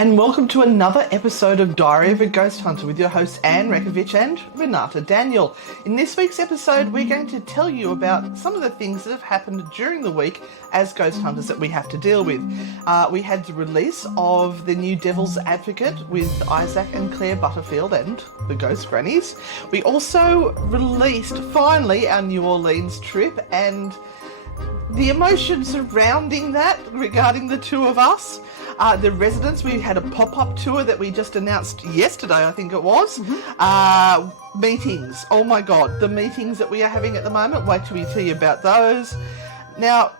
And welcome to another episode of Diary of a Ghost Hunter with your hosts Anne and Renata Daniel. In this week's episode, we're going to tell you about some of the things that have happened during the week as ghost hunters that we have to deal with. We had the release of the new Devil's Advocate with Isaac and Claire Butterfield and the Ghost Grannies. We also released, finally, our New Orleans trip and the emotion surrounding that regarding the two of us. The residents, we had a pop-up tour that we just announced yesterday, I think it was. Meetings. Oh my God, the meetings that we are having at the moment. Wait till we tell you about those. Now,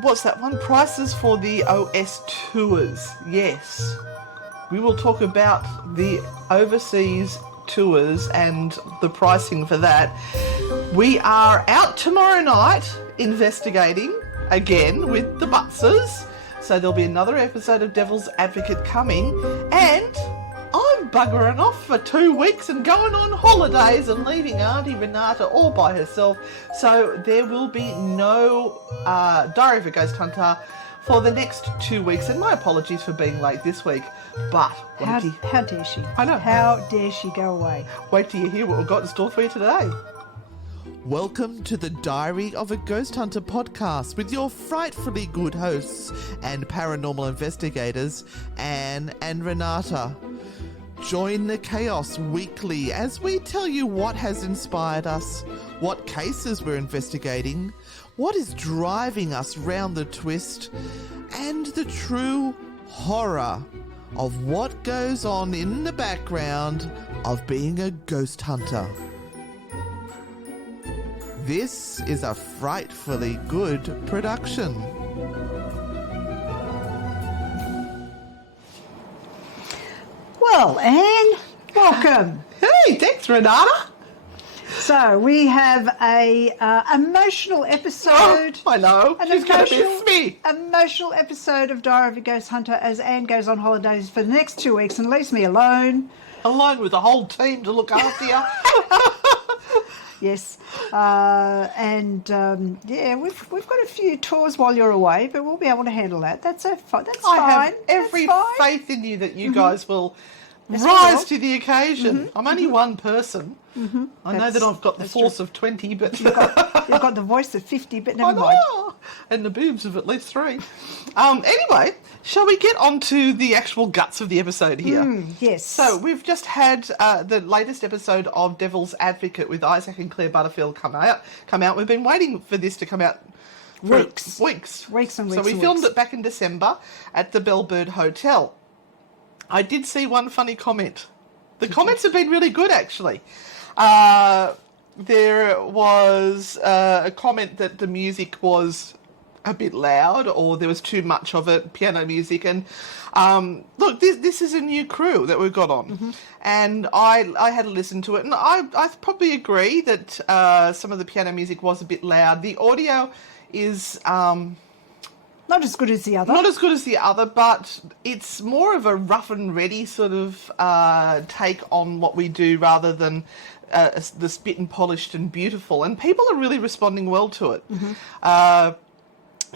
what's that one? Prices for the OS tours. Yes. We will talk about the overseas tours and the pricing for that. We are out tomorrow night investigating again with the Buttses. So there'll be another episode of Devil's Advocate coming, and I'm buggering off for 2 weeks and going on holidays and leaving Auntie Renata all by herself. So there will be no Diary of a Ghost Hunter for the next 2 weeks, and my apologies for being late this week. But how dare she? I know. How dare she go away? Wait till you hear what we've got in store for you today. Welcome to the Diary of a Ghost Hunter podcast with your frightfully good hosts and paranormal investigators, Anne and Renata. Join the chaos weekly as we tell you what has inspired us, what cases we're investigating, what is driving us round the twist, and the true horror of what goes on in the background of being a ghost hunter. This is a frightfully good production. Well, Anne, welcome. Hey, thanks, Renata. So we have a emotional episode. I know. She's going to miss me. Emotional episode of Diary of a Ghost Hunter as Anne goes on holidays for the next 2 weeks and leaves me alone. Alone with a whole team to look after you. Yes, yeah, we've got a few tours while you're away, but we'll be able to handle that. That's fine. I have every faith in you that you guys will Yes, rise to the occasion. I'm only one person. I know that I've got the force true. of 20, but You've got the voice of 50, but I never mind. know. And the boobs of at least 3. Anyway, shall we get on to the actual guts of the episode here? Yes. So we've just had the latest episode of Devil's Advocate with Isaac and Claire Butterfield come out. We've been waiting for this to come out for weeks. So we filmed it back in December at the Bellbird Hotel. I did see one funny comment. The comments have been really good, actually. There was a comment that the music was a bit loud, or there was too much of it, piano music. And look, this is a new crew that we've got on, and I had to listen to it, and I probably agree that some of the piano music was a bit loud. The audio is not as good as the other. Not as good as the other, but it's more of a rough and ready sort of take on what we do rather than the spit and polished and beautiful. And people are really responding well to it.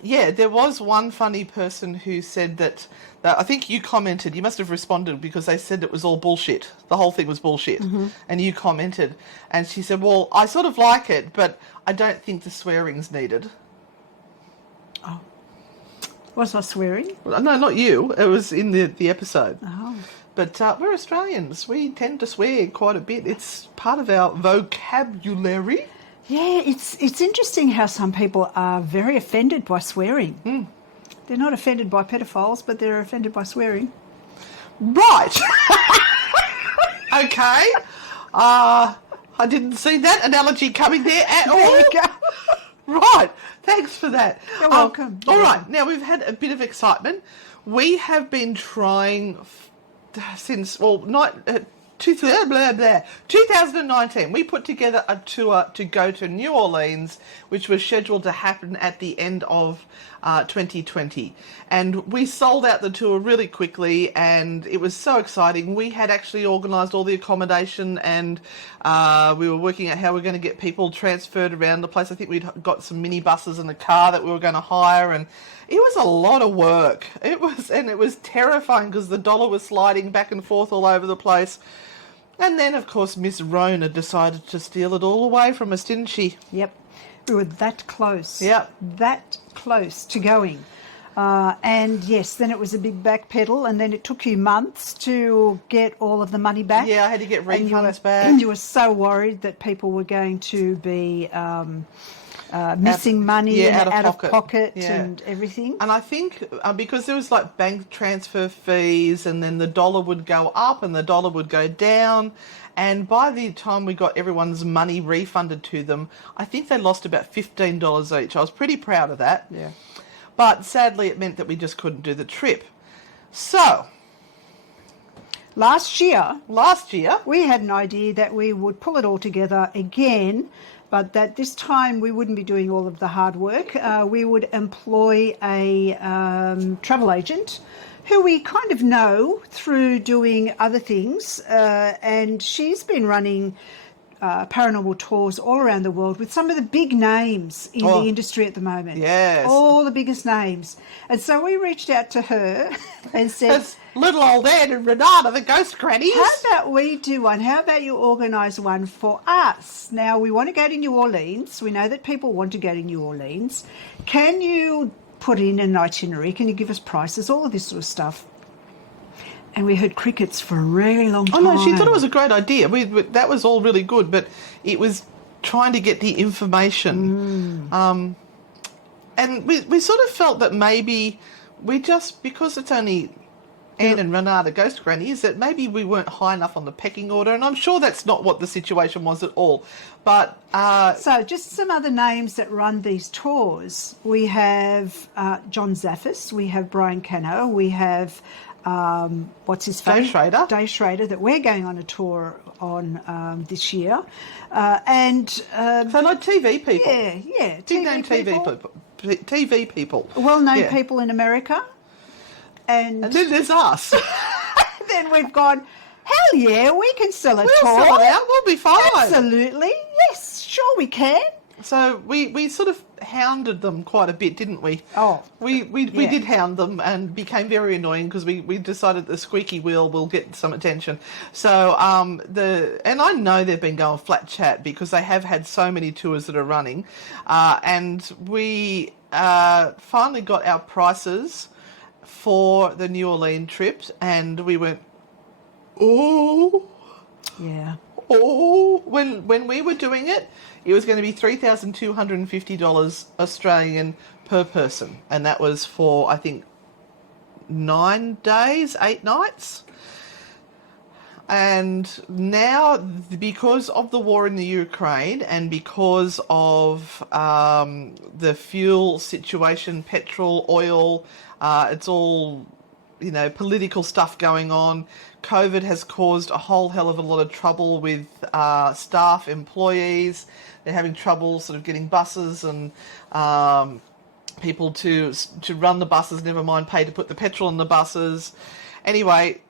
Yeah, there was one funny person who said that I think you commented, you must have responded because they said it was all bullshit. The whole thing was bullshit. And you commented. And she said, well, I sort of like it, but I don't think the swearing's needed. Oh. Was I swearing? No, not you. It was in the episode. Oh. But we're Australians. We tend to swear quite a bit. It's part of our vocabulary. Yeah, it's interesting how some people are very offended by swearing. They're not offended by pedophiles, but they're offended by swearing. Right. Okay. I didn't see that analogy coming there at all. There you go. Right. Thanks for that. You're welcome. All right. Now, we've had a bit of excitement. We have been trying since, 2019, we put together a tour to go to New Orleans, which was scheduled to happen at the end of 2020. And we sold out the tour really quickly, and it was so exciting. We had actually organised all the accommodation, and we were working out how we were going to get people transferred around the place. I think we'd got some minibuses and a car that we were going to hire, and it was a lot of work. It was terrifying because the dollar was sliding back and forth all over the place. And then, of course, Miss Rona decided to steal it all away from us, didn't she? Yep. We were that close. Yep. That close to going. And yes, then it was a big backpedal, and then it took you months to get all of the money back. Yeah, I had to get refunds back. You were so worried that people were going to be missing money and out of pocket and everything. And I think because there was like bank transfer fees, and then the dollar would go up and the dollar would go down. And by the time we got everyone's money refunded to them, I think they lost about $15 each. I was pretty proud of that. Yeah. But sadly, it meant that we just couldn't do the trip. So, last year, we had an idea that we would pull it all together again, but that this time we wouldn't be doing all of the hard work. We would employ a travel agent who we kind of know through doing other things, and she's been running paranormal tours all around the world with some of the big names in the industry at the moment. Yes. All the biggest names. And so we reached out to her and said, that's little old Anne and Renata, the ghost grannies. how about we do one? How about you organise one for us? Now, we want to go to New Orleans. We know that people want to go to New Orleans. Can you put in an itinerary? Can you give us prices? All of this sort of stuff. And we heard crickets for a really long time. Oh, no, she thought it was a great idea. That was all really good, but it was trying to get the information. And we sort of felt that maybe because it's only Anne and Renata Ghost Grannies, that maybe we weren't high enough on the pecking order. And I'm sure that's not what the situation was at all. But so just some other names that run these tours. We have John Zaffis. We have Brian Cano. We have... what's his face? Dave Schrader, that we're going on a tour on this year. So like TV people. Yeah. TV people. Well-known people in America. And then there's us. Then we've gone, hell yeah, we can sell a tour. We'll sell it out, we'll be fine. Absolutely. Yes, sure we can. So we sort of hounded them quite a bit, didn't we? Oh. We did hound them and became very annoying because we decided the squeaky wheel will get some attention. So and I know they've been going flat chat because they have had so many tours that are running, and we finally got our prices for the New Orleans trips, and we went, oh. Yeah. Oh, when we were doing it, it was going to be $3,250 Australian per person, and that was for, I think, 9 days, 8 nights. And now, because of the war in the Ukraine and because of the fuel situation, petrol, oil, it's all, political stuff going on. COVID has caused a whole hell of a lot of trouble with staff, employees. They're having trouble sort of getting buses and people to run the buses, never mind pay to put the petrol in the buses. Anyway,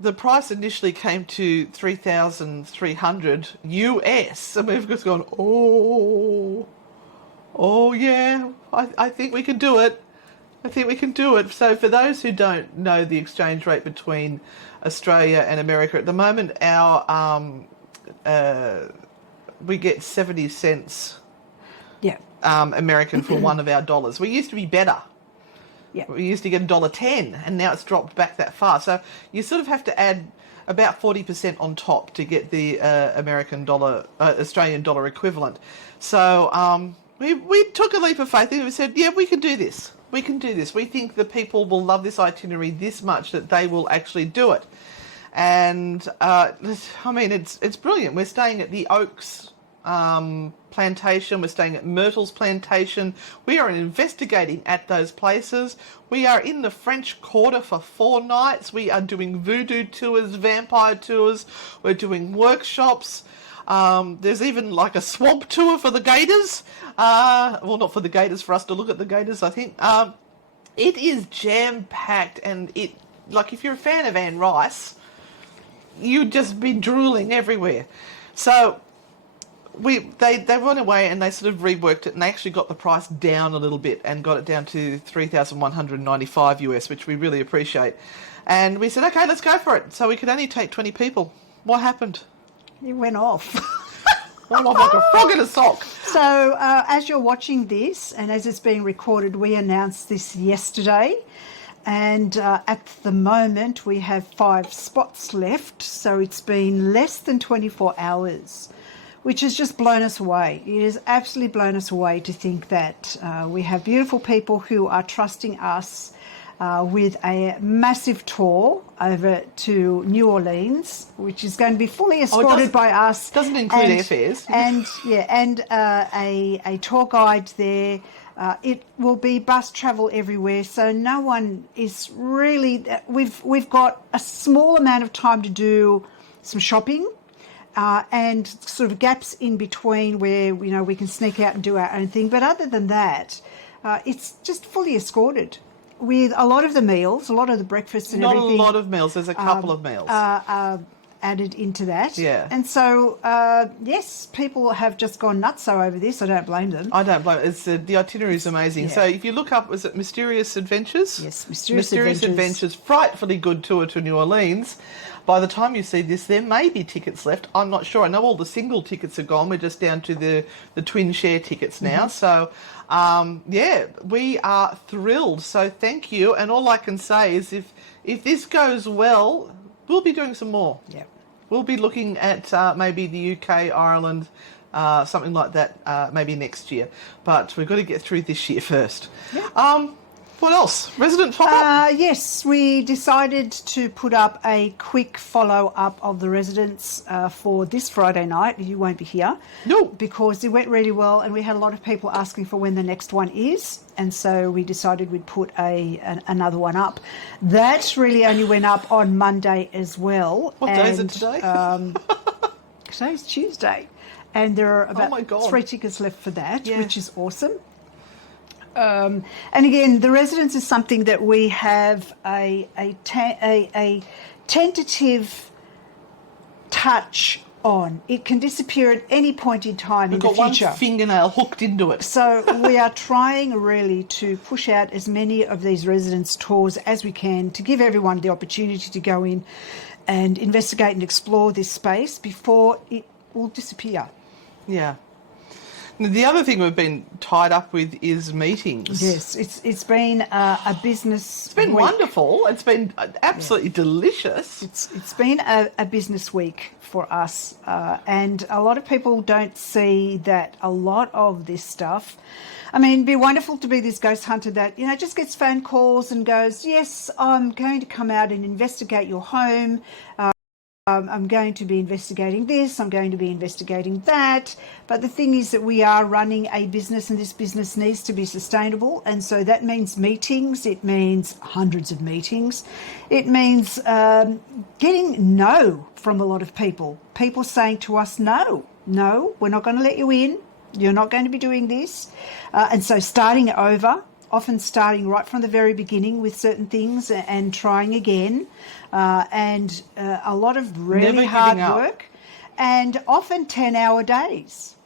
the price initially came to $3,300 US, and we've just gone, oh yeah, I think we can do it. I think we can do it. So for those who don't know the exchange rate between Australia and America, at the moment our we get 70 cents American for one of our dollars. We used to be better. Yeah. We used to get $1.10, and now it's dropped back that far. So you sort of have to add about 40% on top to get the Australian dollar equivalent. So we took a leap of faith and we said, yeah, we can do this. We can do this. We think the people will love this itinerary this much that they will actually do it. And it's brilliant. We're staying at the Oaks plantation. We're staying at Myrtle's plantation. We are investigating at those places. We are in the French Quarter for 4 nights. We are doing voodoo tours, vampire tours. We're doing workshops. There's even like a swamp tour for the gators. Well, not for the gators, for us to look at the gators, I think. It is jam-packed, and like if you're a fan of Anne Rice, you'd just be drooling everywhere. So they went away and they sort of reworked it, and they actually got the price down a little bit and got it down to $3,195 US, which we really appreciate. And we said, okay, let's go for it. So we could only take 20 people. What happened? You went off. I'm off like a frog in a sock. So as you're watching this and as it's being recorded, we announced this yesterday. And at the moment, we have 5 spots left. So it's been less than 24 hours, which has just blown us away. It has absolutely blown us away to think that we have beautiful people who are trusting us with a massive tour over to New Orleans, which is going to be fully escorted by us. Doesn't include airfares. And a tour guide there. It will be bus travel everywhere, so no one is really. We've got a small amount of time to do some shopping. And sort of gaps in between where we can sneak out and do our own thing. But other than that, it's just fully escorted with a lot of the meals, a lot of the breakfasts and everything. Not a lot of meals. There's a couple of meals added into that. Yeah. And so, yes, people have just gone nutso over this. I don't blame them. I don't blame them. The itinerary is amazing. Yeah. So if you look up, was it Mysterious Adventures? Yes, Mysterious Adventures. Frightfully good tour to New Orleans. By the time you see this, there may be tickets left. I'm not sure. I know all the single tickets are gone. We're just down to the twin share tickets now. So, we are thrilled. So thank you. And all I can say is if this goes well, we'll be doing some more. Yeah. We'll be looking at maybe the UK, Ireland, something like that, maybe next year. But we've got to get through this year first. Yeah. What else? Resident follow-up? Yes, we decided to put up a quick follow-up of the residents for this Friday night. You won't be here. No. Because it went really well and we had a lot of people asking for when the next one is. And so we decided we'd put another one up. That really only went up on Monday as well. What day is it today? Today's Tuesday. And there are about 3 tickets left for that, which is awesome. And again, the residence is something that we have a tentative touch on. It can disappear at any point in time in the future. We've got one fingernail hooked into it. So we are trying really to push out as many of these residence tours as we can to give everyone the opportunity to go in and investigate and explore this space before it will disappear. Yeah. The other thing we've been tied up with is meetings. Yes, it's been a business. It's been week. Wonderful. It's been absolutely delicious. It's been a business week for us, and a lot of people don't see that a lot of this stuff. I mean, it'd be wonderful to be this ghost hunter that just gets phone calls and goes, "Yes, I'm going to come out and investigate your home." I'm going to be investigating this, I'm going to be investigating that. But the thing is that we are running a business and this business needs to be sustainable. And so that means meetings, it means hundreds of meetings. It means getting no from a lot of people. People saying to us, no, we're not going to let you in. You're not going to be doing this. And so starting over, often starting right from the very beginning with certain things and trying again. And a lot of really hard work and often 10-hour days.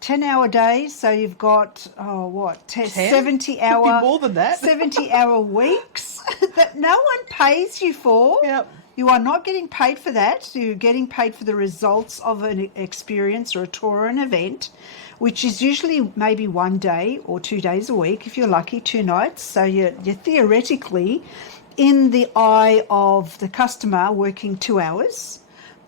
10-hour days, so you've got 70-hour, more than that. 70-hour weeks that no one pays you for. Yep. You are not getting paid for that. You're getting paid for the results of an experience or a tour or an event, which is usually maybe 1 day or 2 days a week, if you're lucky, 2 nights. So you're theoretically in the eye of the customer working 2 hours,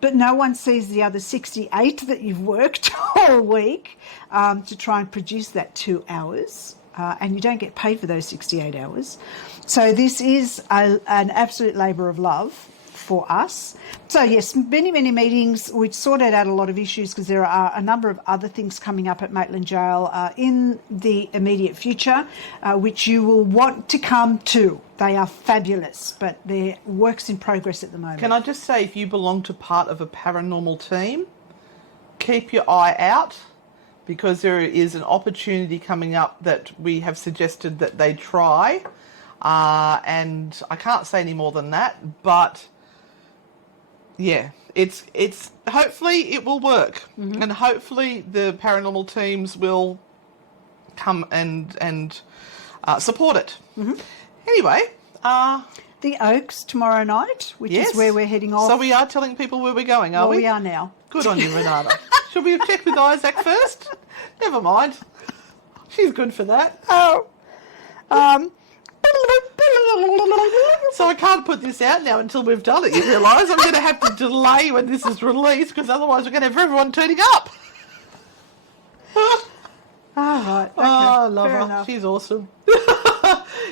but no one sees the other 68 that you've worked all week to try and produce that 2 hours. And you don't get paid for those 68 hours. So this is an absolute labour of love for us. So yes, many meetings. We've sorted out a lot of issues because there are a number of other things coming up at Maitland Jail in the immediate future, which you will want to come to. They are fabulous, but they're works in progress at the moment. Can I just say, if you belong to part of a paranormal team, keep your eye out, because there is an opportunity coming up that we have suggested that they try. And I can't say any more than that, but yeah, it's hopefully it will work, and hopefully the paranormal teams will come and support it. Anyway, The Oaks tomorrow night, which yes. is where we're heading off. So we are telling people where we're going, are well, we? we are now. Good on you, Renata. Should we have checked with Isaac first? Never mind. She's good for that. Oh. So I can't put this out now until we've done it, you realise? I'm going to have to delay when this is released, because otherwise we're going to have everyone turning up. Right. Okay. Oh, I love Fair her. enough. She's awesome.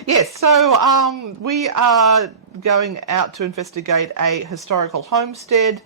Yes, so we are going out to investigate a historical homestead.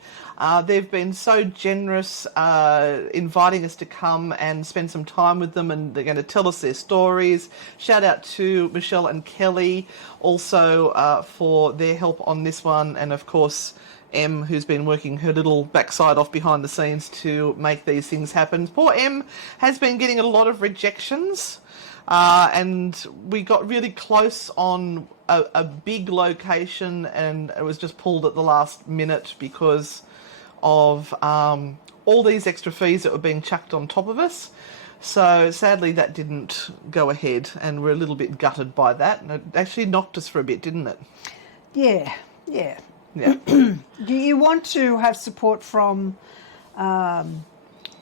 They've been so generous inviting us to come and spend some time with them, and they're going to tell us their stories. Shout out to Michelle and Kelly also for their help on this one, and of course Em, who's been working her little backside off behind the scenes to make these things happen. Poor Em has been getting a lot of rejections. And we got really close on a big location, and it was just pulled at the last minute because of all these extra fees that were being chucked on top of us. So sadly that didn't go ahead, and we're a little bit gutted by that, and it actually knocked us for a bit, didn't it? Yeah. Yeah. You want to have support from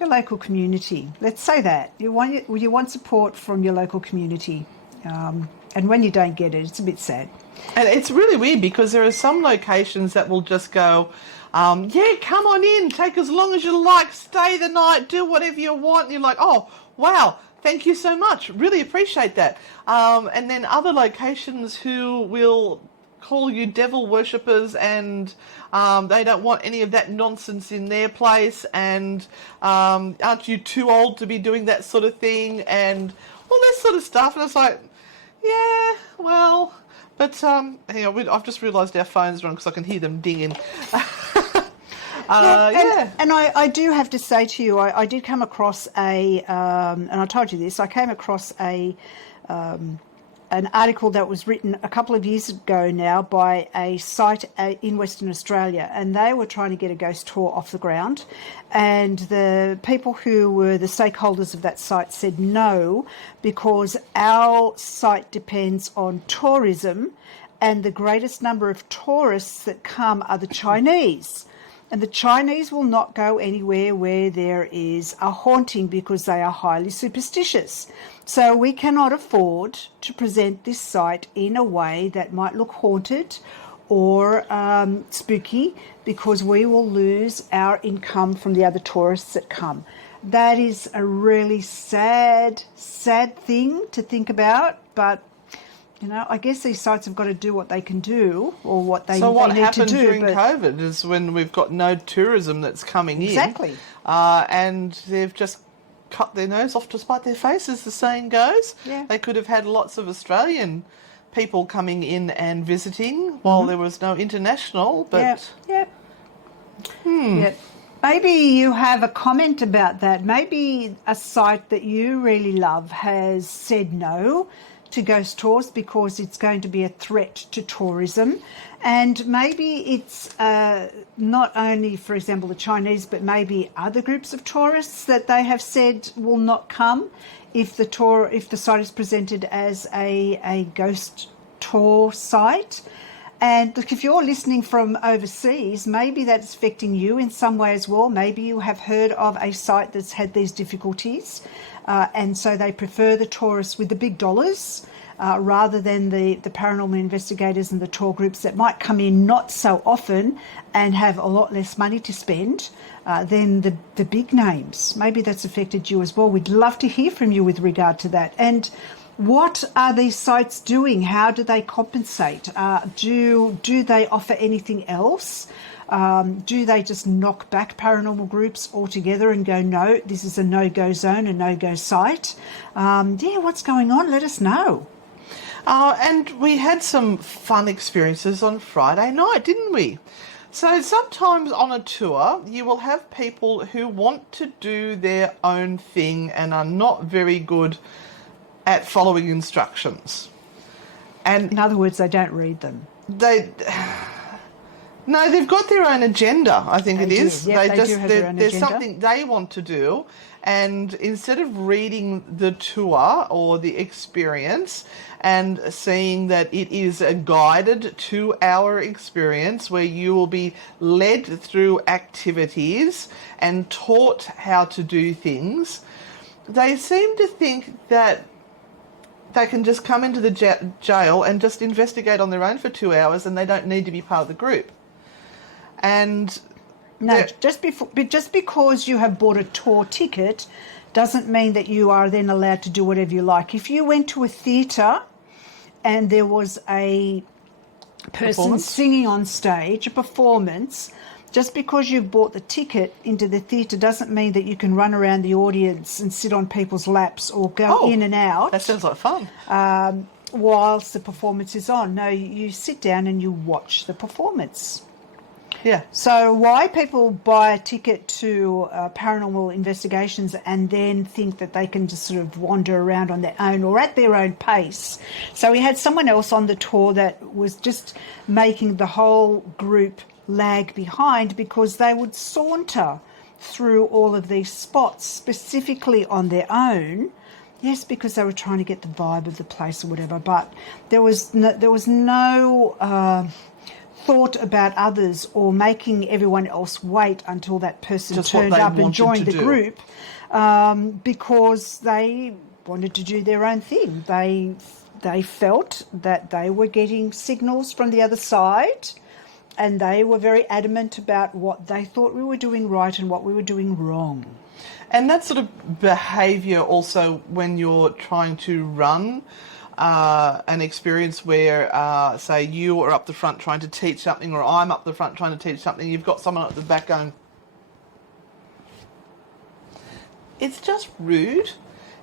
your local community. Let's say that. You want support from your local community. And when you don't get it, it's a bit sad. And it's really weird, because there are some locations that will just go, yeah, come on in, take as long as you like, stay the night, do whatever you want. And you're like, oh, wow, thank you so much. Really appreciate that. And then other locations who will call you devil worshippers, and they don't want any of that nonsense in their place, and aren't you too old to be doing that sort of thing, and all this sort of stuff. And it's like, yeah, well, but hang on, I've just realised our phones are on because I can hear them dinging. And I do have to say to you, I did come across and I told you this, I came across an article that was written a couple of years ago now by a site in Western Australia, and they were trying to get a ghost tour off the ground, and the people who were the stakeholders of that site said no, because our site depends on tourism, and the greatest number of tourists that come are the Chinese. And the Chinese will not go anywhere where there is a haunting, because they are highly superstitious. So we cannot afford to present this site in a way that might look haunted or spooky, because we will lose our income from the other tourists that come. That is a really sad thing to think about, but you know, I guess these sites have got to do what they can do, or what they need to do. So what happened during COVID is when we've got no tourism that's coming in. Exactly. And they've just cut their nose off to spite their face, as the saying goes. Yeah. They could have had lots of Australian people coming in and visiting while there was no international. But Yeah. Maybe you have a comment about that. Maybe a site that you really love has said no to ghost tours because it's going to be a threat to tourism. And maybe it's not only, for example, the Chinese, but maybe other groups of tourists that they have said will not come if the site is presented as a ghost tour site. And look, if you're listening from overseas, maybe that's affecting you in some way as well. Maybe you have heard of a site that's had these difficulties, and so they prefer the tourists with the big dollars rather than the paranormal investigators and the tour groups that might come in not so often and have a lot less money to spend than the big names. Maybe that's affected you as well. We'd love to hear from you with regard to that. And what are these sites doing? How do they compensate? Do they offer anything else? Do they just knock back paranormal groups altogether and go, no, this is a no-go zone, a no-go site? What's going on? Let us know. And we had some fun experiences on Friday night, didn't we? So sometimes on a tour, you will have people who want to do their own thing and are not very good at following instructions. And In other words, they don't read them. No, they've got their own agenda, I think They it do. is. Yep, they do have their own there's agenda. something they want to do, and instead of reading the tour or the experience and seeing that it is a guided 2-hour experience where you will be led through activities and taught how to do things, they seem to think that they can just come into the jail and just investigate on their own for 2 hours and they don't need to be part of the group. And No, just because you have bought a tour ticket doesn't mean that you are then allowed to do whatever you like. If you went to a theatre and there was a person singing on stage, a performance, just because you've bought the ticket into the theatre doesn't mean that you can run around the audience and sit on people's laps or go in and out. That sounds like fun. Whilst the performance is on. No, you sit down and you watch the performance. Yeah. So why people buy a ticket to Paranormal Investigations and then think that they can just sort of wander around on their own or at their own pace? So we had someone else on the tour that was just making the whole group lag behind because they would saunter through all of these spots specifically on their own. Yes, because they were trying to get the vibe of the place or whatever, but there was no thought about others or making everyone else wait until that person Just turned what they up and wanted joined to the do. group because they wanted to do their own thing. They felt that they were getting signals from the other side and they were very adamant about what they thought we were doing right and what we were doing wrong. And that sort of behaviour also when you're trying to run an experience where, say, you are up the front trying to teach something or I'm up the front trying to teach something, you've got someone at the back going, it's just rude.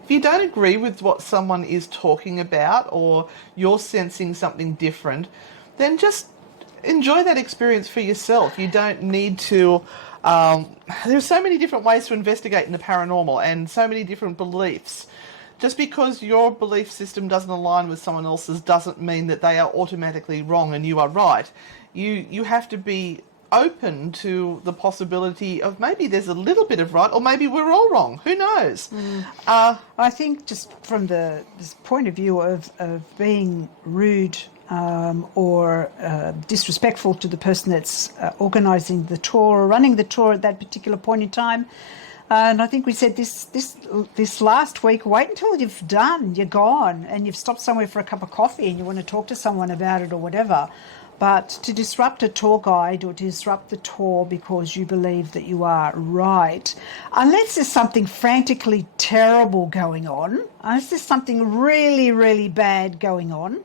If you don't agree with what someone is talking about or you're sensing something different, then just enjoy that experience for yourself. You don't need to... there's so many different ways to investigate in the paranormal and so many different beliefs. Just because your belief system doesn't align with someone else's doesn't mean that they are automatically wrong and you are right. You have to be open to the possibility of maybe there's a little bit of right or maybe we're all wrong. Who knows? I think just from this point of view of being rude or disrespectful to the person that's organising the tour or running the tour at that particular point in time. And I think we said this last week, wait until you're gone, and you've stopped somewhere for a cup of coffee and you want to talk to someone about it or whatever. But to disrupt a tour guide or to disrupt the tour because you believe that you are right, unless there's something frantically terrible going on, unless there's something really, really bad going on,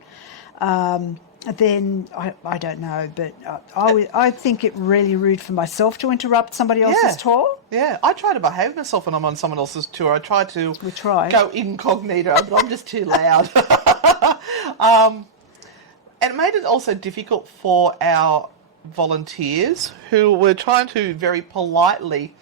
then I don't know, but I think it really rude for myself to interrupt somebody else's tour. Yeah, I try to behave myself when I'm on someone else's tour. I try to go incognito, but I'm just too loud. And it made it also difficult for our volunteers who were trying to very politely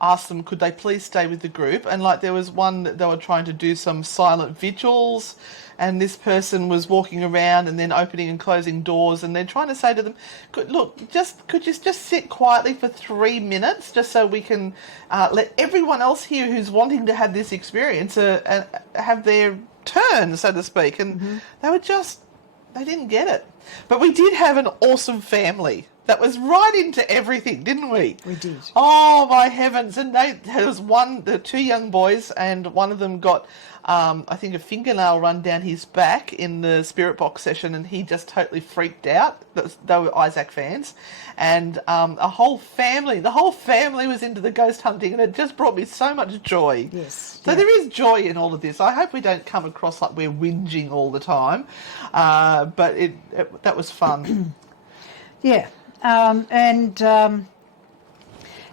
ask them could they please stay with the group, and like there was one that they were trying to do some silent vigils and this person was walking around and then opening and closing doors and then trying to say to them, could you just sit quietly for 3 minutes just so we can let everyone else here who's wanting to have this experience have their turn, so to speak. And they didn't get it. But we did have an awesome family that was right into everything, didn't we? We did. Oh, my heavens. And there was the 2 young boys, and one of them got, I think, a fingernail run down his back in the spirit box session, and he just totally freaked out. They were Isaac fans. And the whole family was into the ghost hunting, and it just brought me so much joy. Yes. So there is joy in all of this. I hope we don't come across like we're whinging all the time, but that was fun. Yeah.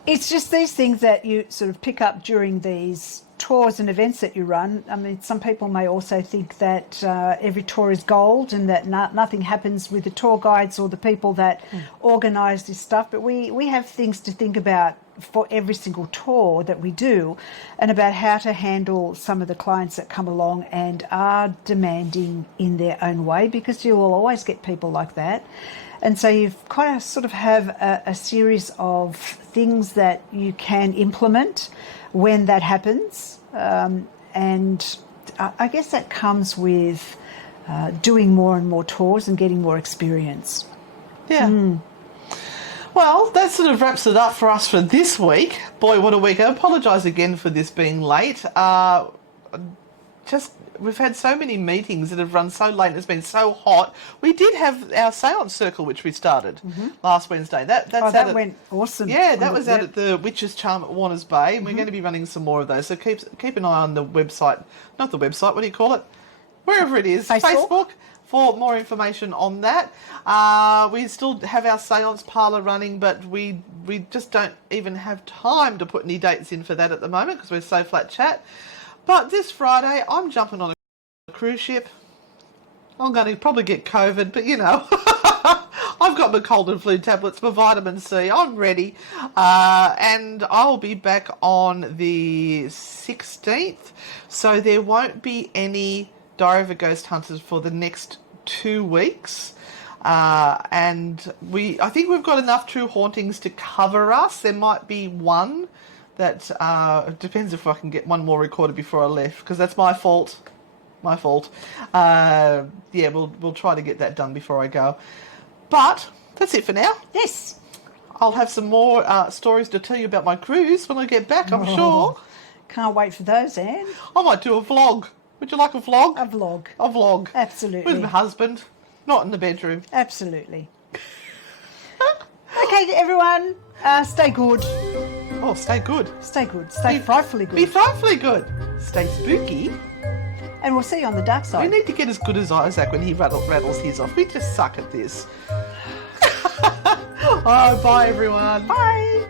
It's just these things that you sort of pick up during these tours and events that you run, I mean, some people may also think that every tour is gold and that nothing happens with the tour guides or the people that organise this stuff. But we have things to think about for every single tour that we do, and about how to handle some of the clients that come along and are demanding in their own way, because you will always get people like that. And so you've kind of sort of have a series of things that you can implement when that happens. And I guess that comes with doing more and more tours and getting more experience. Yeah. Well, that sort of wraps it up for us for this week. Boy, what a week. I apologise again for this being late. We've had so many meetings that have run so late and it's been so hot. We did have our seance circle, which we started last Wednesday. That went awesome. Yeah, that was out at the Witch's Charm at Warners Bay, and we're going to be running some more of those. So keep an eye on the website, not the website, what do you call it? Wherever it is, Facebook for more information on that. We still have our seance parlour running, but we just don't even have time to put any dates in for that at the moment because we're so flat chat. But this Friday, I'm jumping on a cruise ship. I'm going to probably get COVID, but you know, I've got my cold and flu tablets, my vitamin C. I'm ready. And I'll be back on the 16th. So there won't be any Diary of a Ghost Hunters for the next 2 weeks. And I think we've got enough true hauntings to cover us. There might be one that depends if I can get one more recorded before I left, because that's my fault. Yeah, we'll try to get that done before I go. But that's it for now. Yes. I'll have some more stories to tell you about my cruise when I get back, I'm sure. Can't wait for those, Anne. I might do a vlog. Would you like a vlog? A vlog. A vlog. Absolutely. With my husband, not in the bedroom. Absolutely. Okay, everyone, stay good. Oh, stay good. Stay good. Stay frightfully good. Be frightfully good. Stay spooky. And we'll see you on the dark side. We need to get as good as Isaac when he rattles his off. We just suck at this. Oh, bye, everyone. Bye.